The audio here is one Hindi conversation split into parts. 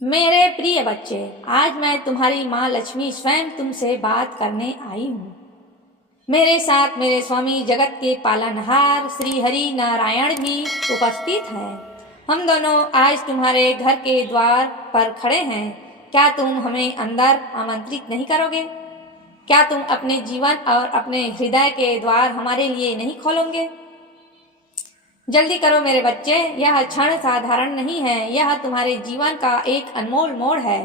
मेरे प्रिय बच्चे, आज मैं तुम्हारी माँ लक्ष्मी स्वयं तुमसे बात करने आई हूँ। मेरे साथ मेरे स्वामी जगत के पालनहार श्री हरि नारायण भी उपस्थित है। हम दोनों आज तुम्हारे घर के द्वार पर खड़े हैं। क्या तुम हमें अंदर आमंत्रित नहीं करोगे? क्या तुम अपने जीवन और अपने हृदय के द्वार हमारे लिए नहीं खोलोगे? जल्दी करो मेरे बच्चे, यह क्षण साधारण नहीं है, यह तुम्हारे जीवन का एक अनमोल मोड़ है।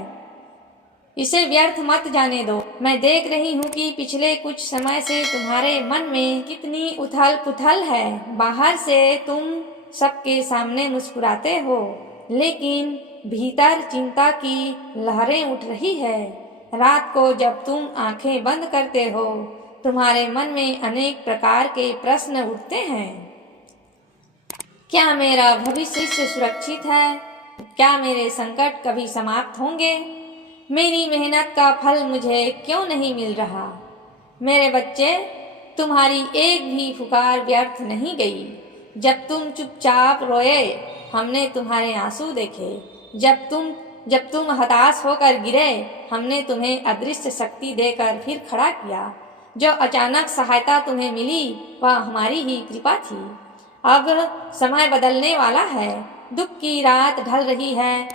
इसे व्यर्थ मत जाने दो। मैं देख रही हूँ कि पिछले कुछ समय से तुम्हारे मन में कितनी उथल पुथल है। बाहर से तुम सबके सामने मुस्कुराते हो, लेकिन भीतर चिंता की लहरें उठ रही है। रात को जब तुम आंखें बंद करते हो, तुम्हारे मन में अनेक प्रकार के प्रश्न उठते हैं। क्या मेरा भविष्य सुरक्षित है? क्या मेरे संकट कभी समाप्त होंगे? मेरी मेहनत का फल मुझे क्यों नहीं मिल रहा? मेरे बच्चे, तुम्हारी एक भी पुकार व्यर्थ नहीं गई। जब तुम चुपचाप रोए, हमने तुम्हारे आंसू देखे। जब तुम हताश होकर गिरे, हमने तुम्हें अदृश्य शक्ति देकर फिर खड़ा किया। जो अचानक सहायता तुम्हें मिली, वह हमारी ही कृपा थी। अब समय बदलने वाला है, दुख की रात ढल रही है।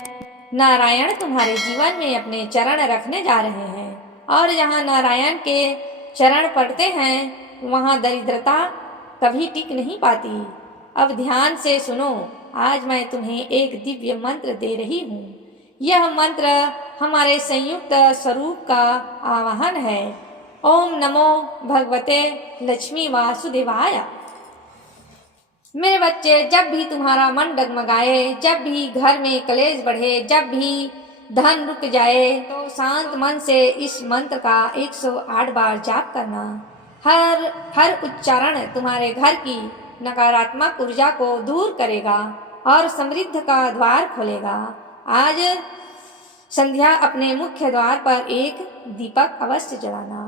नारायण तुम्हारे जीवन में अपने चरण रखने जा रहे हैं, और जहाँ नारायण के चरण पड़ते हैं, वहाँ दरिद्रता कभी टिक नहीं पाती। अब ध्यान से सुनो, आज मैं तुम्हें एक दिव्य मंत्र दे रही हूँ। यह मंत्र हमारे संयुक्त स्वरूप का आवाहन है। ओम नमो भगवते लक्ष्मी वासुदेवाय। मेरे बच्चे, जब भी तुम्हारा मन डगमगाए, जब भी घर में कलेश बढ़े, जब भी धन रुक जाए, तो शांत मन से इस मंत्र का 108 बार जाप करना। हर उच्चारण तुम्हारे घर की नकारात्मक ऊर्जा को दूर करेगा और समृद्धि का द्वार खोलेगा। आज संध्या अपने मुख्य द्वार पर एक दीपक अवश्य जलाना।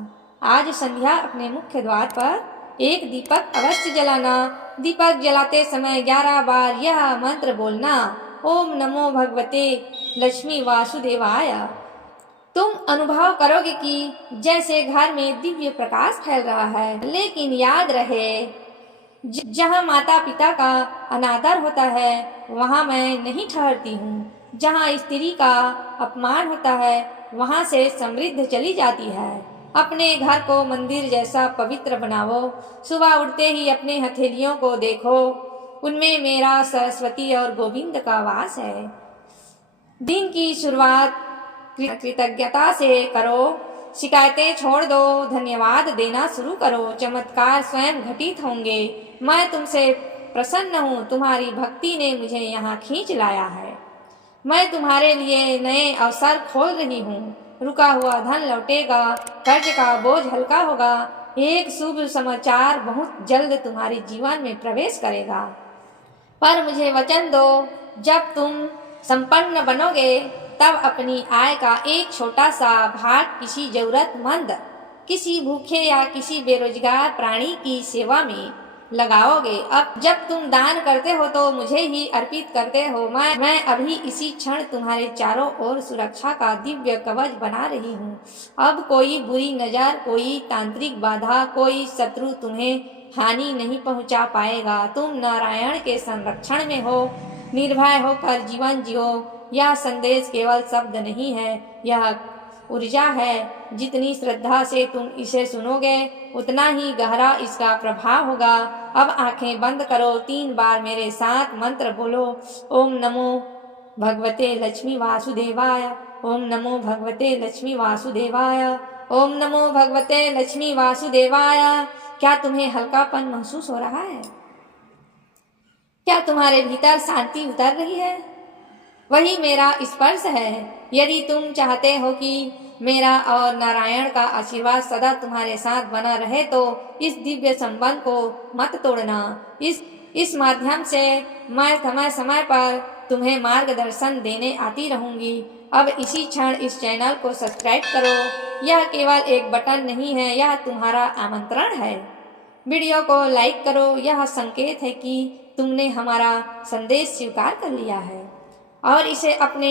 आज संध्या अपने मुख्य द्वार पर एक दीपक अवश्य जलाना। दीपक जलाते समय 11 बार यह मंत्र बोलना, ओम नमो भगवते लक्ष्मी वासुदेवाय। तुम अनुभव करोगे कि जैसे घर में दिव्य प्रकाश फैल रहा है। लेकिन याद रहे, जहाँ माता पिता का अनादर होता है, वहाँ मैं नहीं ठहरती हूँ। जहाँ स्त्री का अपमान होता है, वहाँ से समृद्धि चली जाती है। अपने घर को मंदिर जैसा पवित्र बनाओ। सुबह उठते ही अपने हथेलियों को देखो, उनमें मेरा सरस्वती और गोविंद का वास है। दिन की शुरुआत कृतज्ञता से करो, शिकायतें छोड़ दो, धन्यवाद देना शुरू करो। चमत्कार स्वयं घटित होंगे। मैं तुमसे प्रसन्न हूँ, तुम्हारी भक्ति ने मुझे यहाँ खींच लाया है। मैं तुम्हारे लिए नए अवसर खोल रही हूँ। रुका हुआ धन लौटेगा, कर्ज का बोझ हल्का होगा। एक शुभ समाचार बहुत जल्द तुम्हारे जीवन में प्रवेश करेगा। पर मुझे वचन दो, जब तुम संपन्न बनोगे, तब अपनी आय का एक छोटा सा भाग किसी जरूरतमंद, किसी भूखे या किसी बेरोजगार प्राणी की सेवा में लगाओगे। अब जब तुम दान करते हो तो मुझे ही अर्पित करते हो। मैं अभी इसी क्षण तुम्हारे चारों ओर सुरक्षा का दिव्य कवच बना रही हूँ। अब कोई बुरी नजर, कोई तांत्रिक बाधा, कोई शत्रु तुम्हें हानि नहीं पहुँचा पाएगा। तुम नारायण के संरक्षण में हो। निर्भय होकर जीवन जियो। यह संदेश केवल शब्द नहीं है, यह ऊर्जा है। जितनी श्रद्धा से तुम इसे सुनोगे, उतना ही गहरा इसका प्रभाव होगा। अब आंखें बंद करो, 3 बार मेरे साथ मंत्र बोलो। ओम नमो भगवते लक्ष्मी वासुदेवाय। ओम नमो भगवते लक्ष्मी वासुदेवाय। ओम नमो भगवते लक्ष्मी वासुदेवाय। क्या तुम्हें हल्कापन महसूस हो रहा है? क्या तुम्हारे भीतर शांति उतर रही है? वही मेरा स्पर्श है। यदि तुम चाहते हो कि मेरा और नारायण का आशीर्वाद सदा तुम्हारे साथ बना रहे, तो इस दिव्य संबंध को मत तोड़ना। इस माध्यम से मैं समय समय पर तुम्हें मार्गदर्शन देने आती रहूंगी। अब इसी क्षण इस चैनल को सब्सक्राइब करो। यह केवल एक बटन नहीं है, यह तुम्हारा आमंत्रण है। वीडियो को लाइक करो, यह संकेत है कि तुमने हमारा संदेश स्वीकार कर लिया है। और इसे अपने